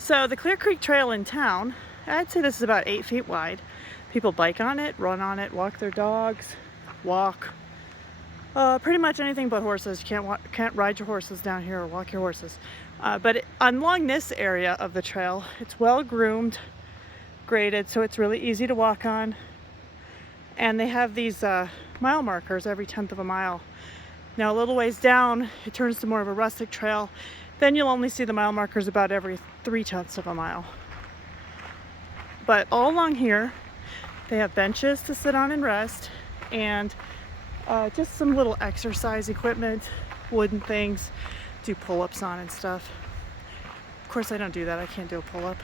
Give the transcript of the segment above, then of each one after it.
So the Clear Creek Trail in town, I'd say this is about 8 feet wide. People bike on it, run on it, walk their dogs, walk. Pretty much anything but horses. You can't ride your horses down here or walk your horses. But along this area of the trail, it's well groomed, graded, so it's really easy to walk on. And they have these mile markers every 1/10 of a mile. Now a little ways down, it turns to more of a rustic trail. Then you'll only see the mile markers about every 3/10 of a mile. But all along here, they have benches to sit on and rest, and just some little exercise equipment, wooden things, do pull-ups on and stuff. Of course I don't do that, I can't do a pull-up.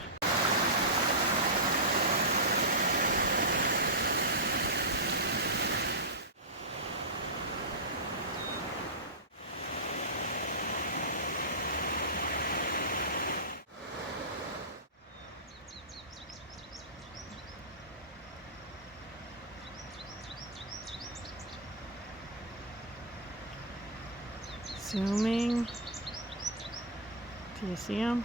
Zooming. Do you see them?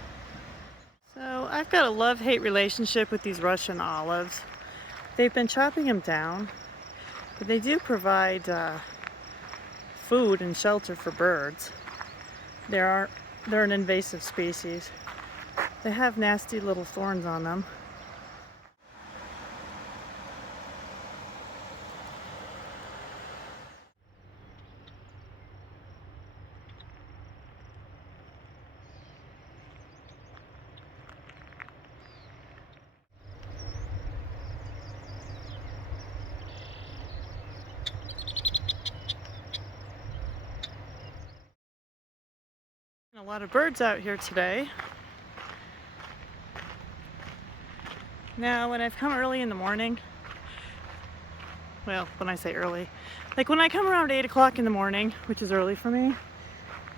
So I've got a love-hate relationship with these Russian olives. They've been chopping them down, but they do provide food and shelter for birds. They're an invasive species. They have nasty little thorns on them. A lot of birds out here today. Now, when I've come early in the morning, well, when I say early, like when I come around 8 o'clock in the morning, which is early for me,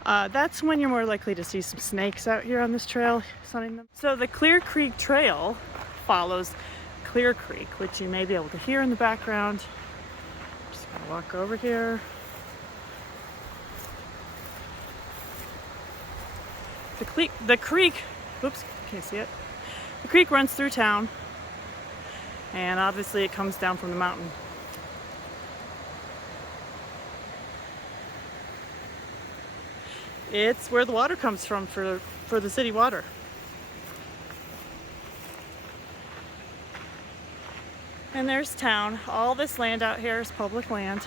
that's when you're more likely to see some snakes out here on this trail sunning them. So the Clear Creek Trail follows Clear Creek, which you may be able to hear in the background. Just gonna walk over here. The creek, whoops, can't see it. The creek runs through town, and obviously it comes down from the mountain. It's where the water comes from for the city water. And there's town. All this land out here is public land.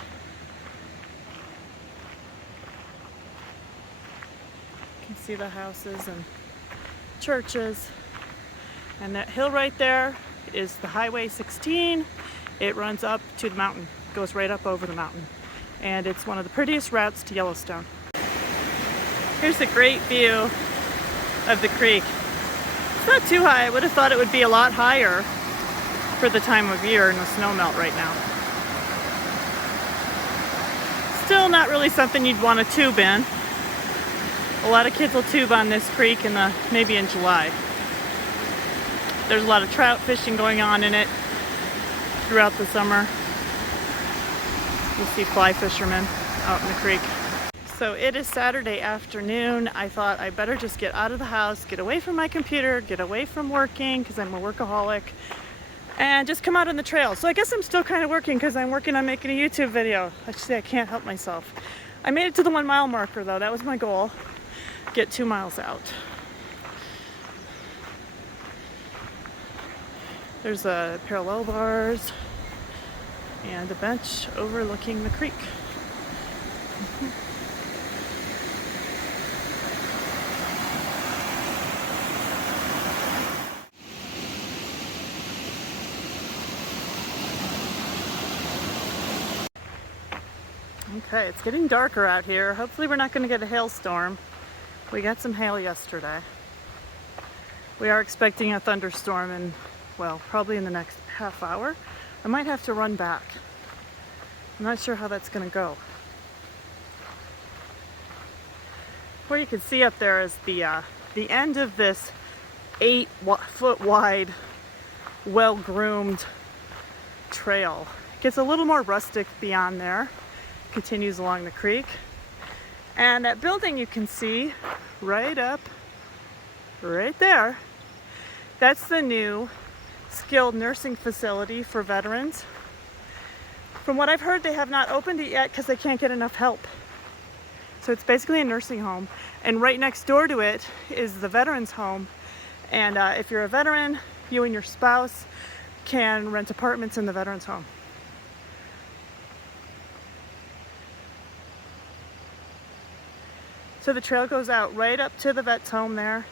You can see the houses and churches. And that hill right there is the Highway 16. It runs up to the mountain, goes right up over the mountain. And it's one of the prettiest routes to Yellowstone. Here's a great view of the creek. It's not too high. I would have thought it would be a lot higher for the time of year and the snow melt right now. Still not really something you'd want to tube in. A lot of kids will tube on this creek maybe in July. There's a lot of trout fishing going on in it throughout the summer. You'll see fly fishermen out in the creek. So it is Saturday afternoon. I thought I better just get out of the house, get away from my computer, get away from working because I'm a workaholic, and just come out on the trail. So I guess I'm still kind of working because I'm working on making a YouTube video. I should say I can't help myself. I made it to the 1 mile marker though. That was my goal. Get 2 miles out. There's parallel bars and a bench overlooking the creek. Okay, it's getting darker out here. Hopefully we're not going to get a hailstorm. We got some hail yesterday. We are expecting a thunderstorm in, well, probably in the next half hour. I might have to run back. I'm not sure how that's going to go. What you can see up there is the end of this 8-foot wide, well-groomed trail. It gets a little more rustic beyond there. Continues along the creek. And that building you can see right there That's the new skilled nursing facility for veterans. From what I've heard, they have not opened it yet because they can't get enough help. So it's basically a nursing home, and right next door to it is the veterans home. And if you're a veteran, you and your spouse can rent apartments in the veterans home. So the trail goes out right up to the vet's home there.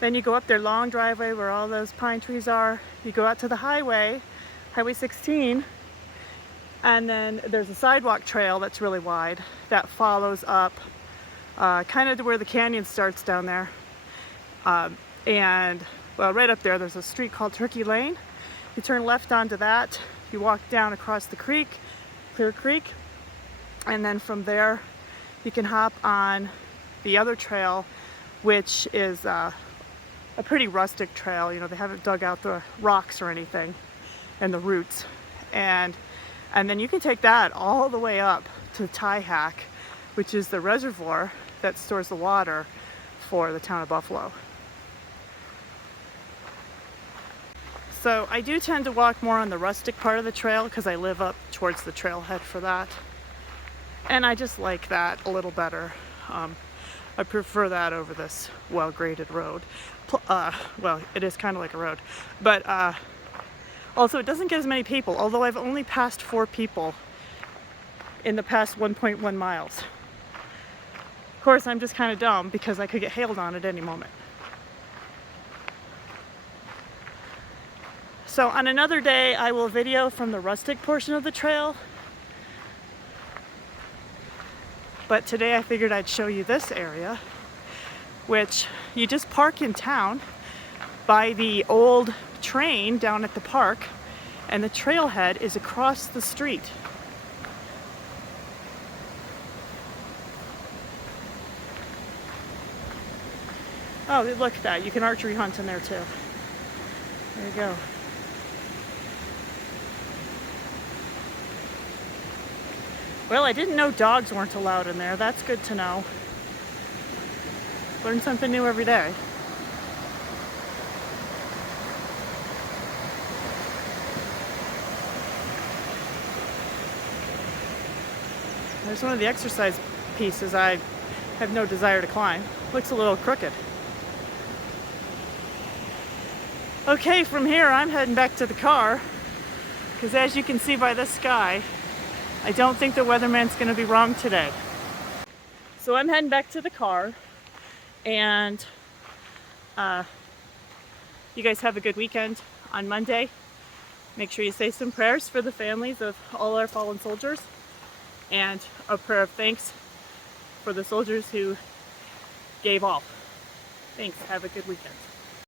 Then you go up their long driveway where all those pine trees are. You go out to the highway, Highway 16, and then there's a sidewalk trail that's really wide that follows up kind of to where the canyon starts down there. And well, right up there, there's a street called Turkey Lane. You turn left onto that, you walk down across the creek, Clear Creek, and then from there you can hop on the other trail, which is a pretty rustic trail. You know, they haven't dug out the rocks or anything and the roots. And then you can take that all the way up to Tyhack, which is the reservoir that stores the water for the town of Buffalo. So I do tend to walk more on the rustic part of the trail because I live up towards the trailhead for that. And I just like that a little better. I prefer that over this well-graded road. Well, it is kind of like a road, but also it doesn't get as many people, although I've only passed 4 people in the past 1.1 miles. Of course, I'm just kind of dumb because I could get hailed on at any moment. So on another day, I will video from the rustic portion of the trail. But today I figured I'd show you this area, which you just park in town by the old train down at the park, and the trailhead is across the street. Oh, look at that. You can archery hunt in there too. There you go. Well, I didn't know dogs weren't allowed in there. That's good to know. Learn something new every day. There's one of the exercise pieces I have no desire to climb. Looks a little crooked. Okay, from here I'm heading back to the car because as you can see by this sky, I don't think the weatherman's going to be wrong today. So I'm heading back to the car, and you guys have a good weekend on Monday. Make sure you say some prayers for the families of all our fallen soldiers, and a prayer of thanks for the soldiers who gave all. Thanks. Have a good weekend.